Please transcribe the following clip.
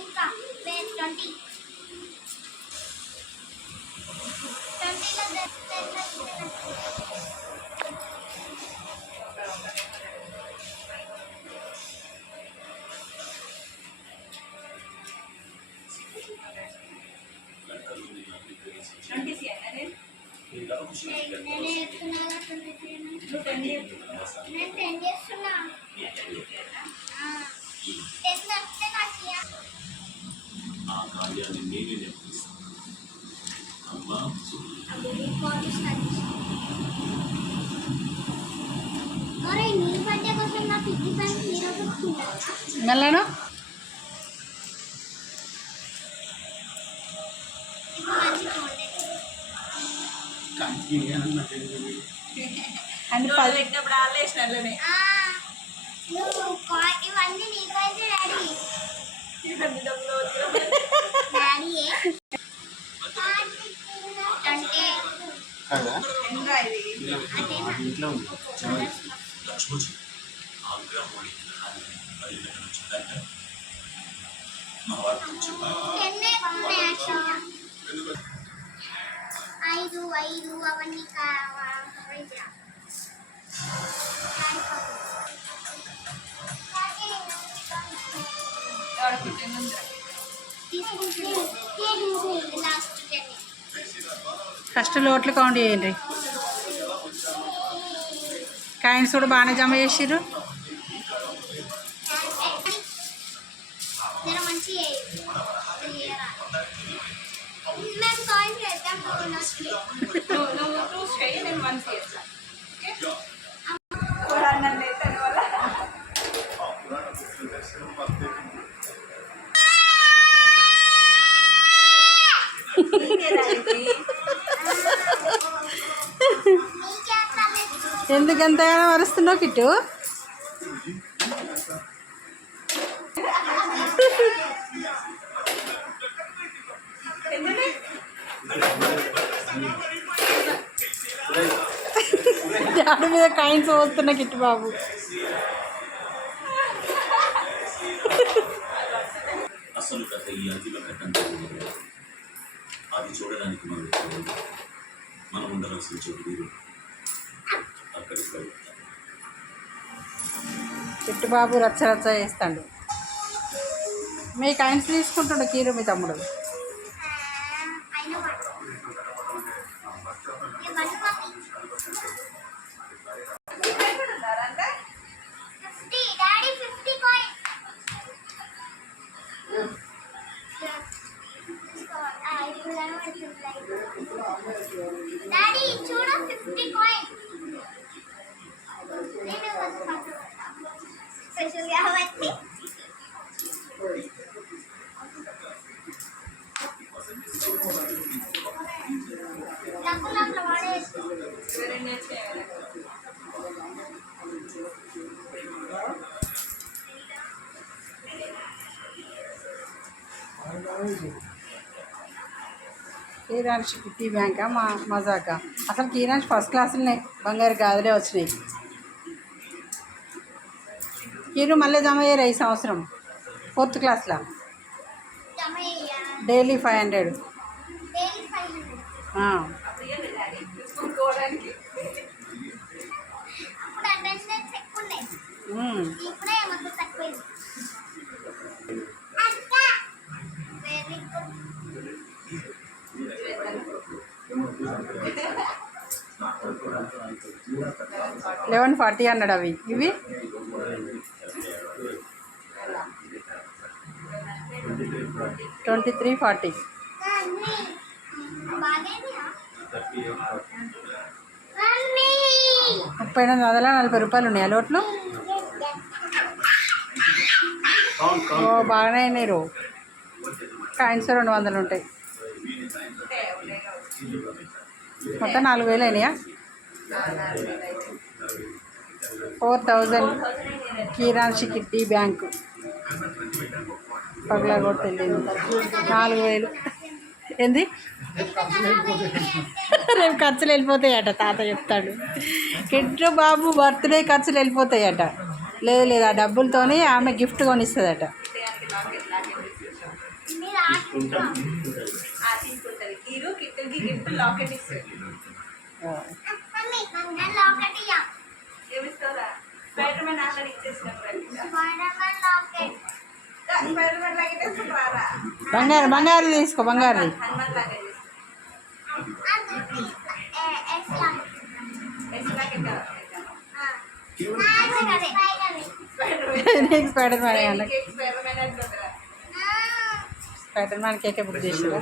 ఇంకా 20 మెల్లను అండ్ పెట్టినప్పుడు ఆలేసినట్లనే ఇవన్నీ నీకైతే డాడీ ఇవన్నీ డబ్బులు డాడీ అంటే ఇంట్లో ఐదు అవన్నీ ఫస్ట్ లోట్లు కౌంట్ చేయండి. కాయిన్స్ కూడా బాగానే జమ చేసిర్రు. ఎందుకు ఎంతగానో వరుస్తున్నావు కిట్టు? దాని మీద కాయిన్స్ వస్తున్నా కిట్టు బాబు. అసలు కథ ఈ అంతిమ ఘట్టం అది చూడడానికి మనం ఉండవలసిన చోటు వీరు అక్కడికి చిట్టుబాబు రచ్చ రచ్చ చేస్తాడు. మీ కాయిన్స్ తీసుకుంటుండు కీరు మీ తమ్ముడు. డాడీ చూడు 50 కాయిన్ స్పెషల్ కాబట్టి డబ్బులు వాడేసి కీరాన్షి కిట్టి బ్యాంకా మజాకా? అసలు కీరాన్షి ఫస్ట్ క్లాసులనే బంగారు గాజులే వచ్చినాయి. కీరు మళ్ళీ జమ అయ్యారు ఈ సంవత్సరం 4th క్లాస్లో. డైలీ 500. $1140 అన్నాడు. అవి ఇవి $2340. 3940 రూపాయలు ఉన్నాయి ఆ లోట్లు. ఓ బాగానే అయినాయి. రో కాయిన్స్ 200 ఉంటాయి. మొత్తం 4000 అయినాయా? 4000 కీరాన్షి కిట్టి బ్యాంకు పగలా కూడా తెలియదు. 4000 ఏంది? రేపు ఖర్చులు వెళ్ళిపోతాయట తాత చెప్తాడు. కిట్టు బాబు బర్త్డే ఖర్చులు వెళ్ళిపోతాయట. లేదు లేదు, ఆ డబ్బులతోని ఆమె గిఫ్ట్ కొనిస్తుందట. కిట్టగానికి లాకెట్ లాకెట్ తీసుకొచ్చాం. మీరు ఆడుకుంటాం తీసుకుంటుంది కీరు, కిట్టకి గిఫ్ట్ లాకెట్ ఇస్తుంది. మమ్మీ బంగారు లాకెట్ ఇయ్య ఏమిస్తారా? స్పైడర్ మ్యాన్ ఆల్రెడీ ఇచ్చేసినప్పుడు spider locket spider man locket వేసుకుంటారా? బంగారు బంగారు తీసుకో, బంగారు హనుమాన్ లాకెట్ అది ఎస్ లాకెట్ ఎస్ లాకెట్ నీకు స్పైడర్ మ్యాన్ స్పైడర్ మ్యాన్ అంటుంటారా? స్పైడర్ మ్యాన్ కేకే బుక్ చేసిరా?